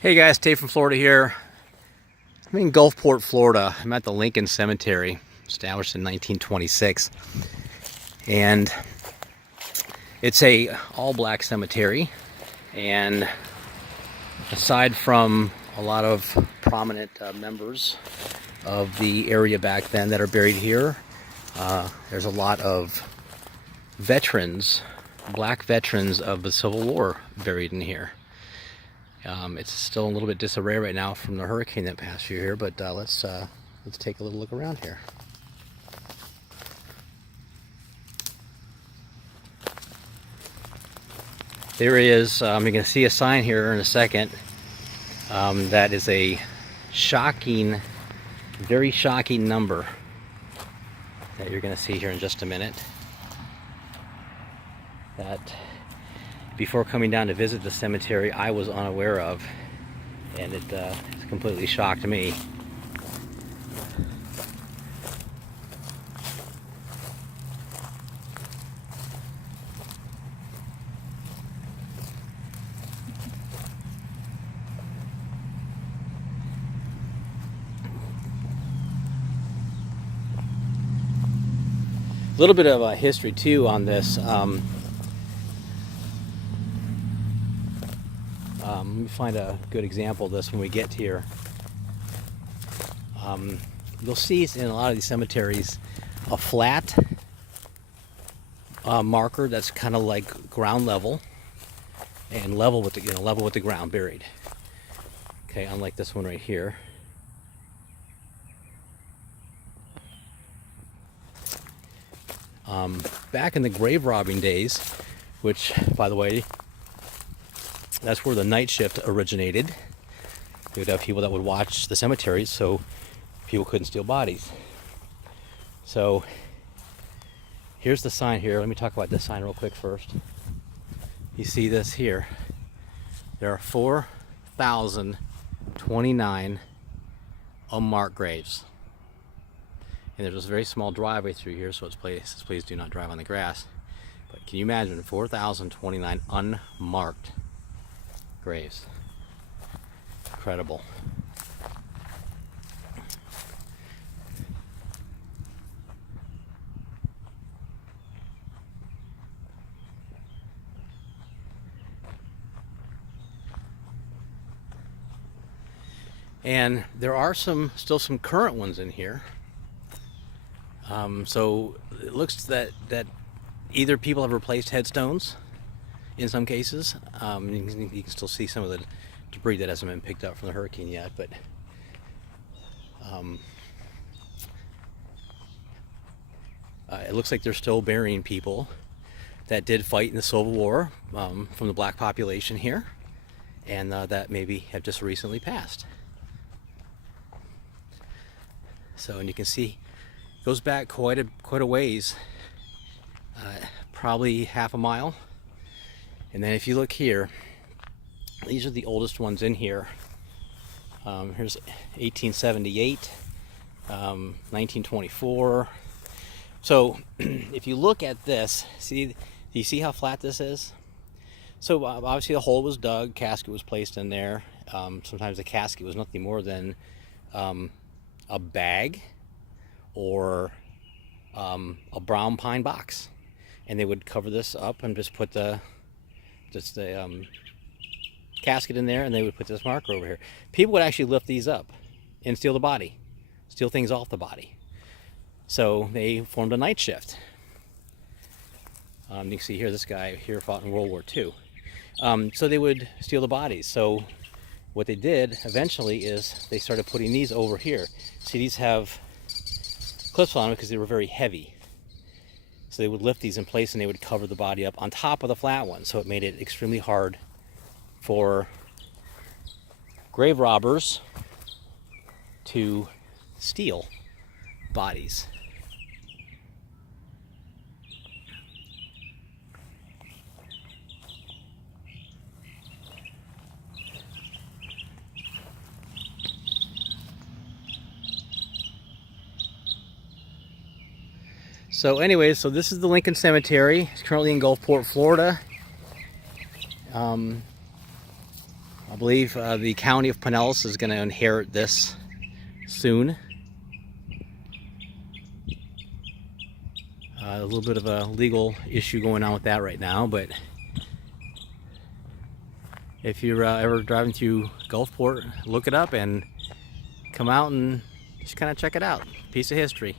Hey guys, Dave from Florida here. I'm in Gulfport, Florida. I'm at the Lincoln Cemetery, established in 1926. And it's a all-black cemetery. And aside from a lot of prominent members of the area back then that are buried here, there's a lot of veterans, black veterans of the Civil War buried in here. It's still a little bit disarray right now from the hurricane that passed through here, but let's take a little look around here. There is, you're going to see a sign here in a second. That is a shocking, very shocking number that you're going to see here in just a minute. That before coming down to visit the cemetery, I was unaware of, and it completely shocked me. A little bit of a history too on this. Let me find a good example of this when we get here. You'll see in a lot of these cemeteries a flat marker that's kind of like ground level and level with the level with the ground, buried. Okay, unlike this one right here. Back in the grave robbing days, which, by the way, that's where the night shift originated. They would have people that would watch the cemeteries so people couldn't steal bodies. So here's the sign here. Let me talk about this sign real quick first. You see this here. There are 4,029 unmarked graves. And there's a very small driveway through here, so it's please do not drive on the grass. But can you imagine 4,029 unmarked graves? Incredible. And there are still some current ones in here. So it looks that either people have replaced headstones in some cases. You can still see some of the debris that hasn't been picked up from the hurricane yet, but it looks like they're still burying people that did fight in the Civil War from the black population here, and that maybe have just recently passed. So, and you can see it goes back quite a ways, probably half a mile. And then if you look here, these are the oldest ones in here. Here's 1878, 1924. So if you look at this, do you see how flat this is? So obviously the hole was dug, casket was placed in there. Sometimes the casket was nothing more than a bag or a brown pine box, and they would cover this up and just put the casket in there, and they would put this marker over here. People would actually lift these up and steal the body, steal things off the body. So they formed a night shift. You can see here, this guy here fought in World War II. So they would steal the bodies. So what they did eventually is they started putting these over here. See, these have clips on them because they were very heavy. So they would lift these in place and they would cover the body up on top of the flat one. So it made it extremely hard for grave robbers to steal bodies. So anyways, so this is the Lincoln Cemetery. It's currently in Gulfport, Florida. I believe the county of Pinellas is going to inherit this soon. A little bit of a legal issue going on with that right now, but if you're ever driving through Gulfport, look it up and come out and just kind of check it out. Piece of history.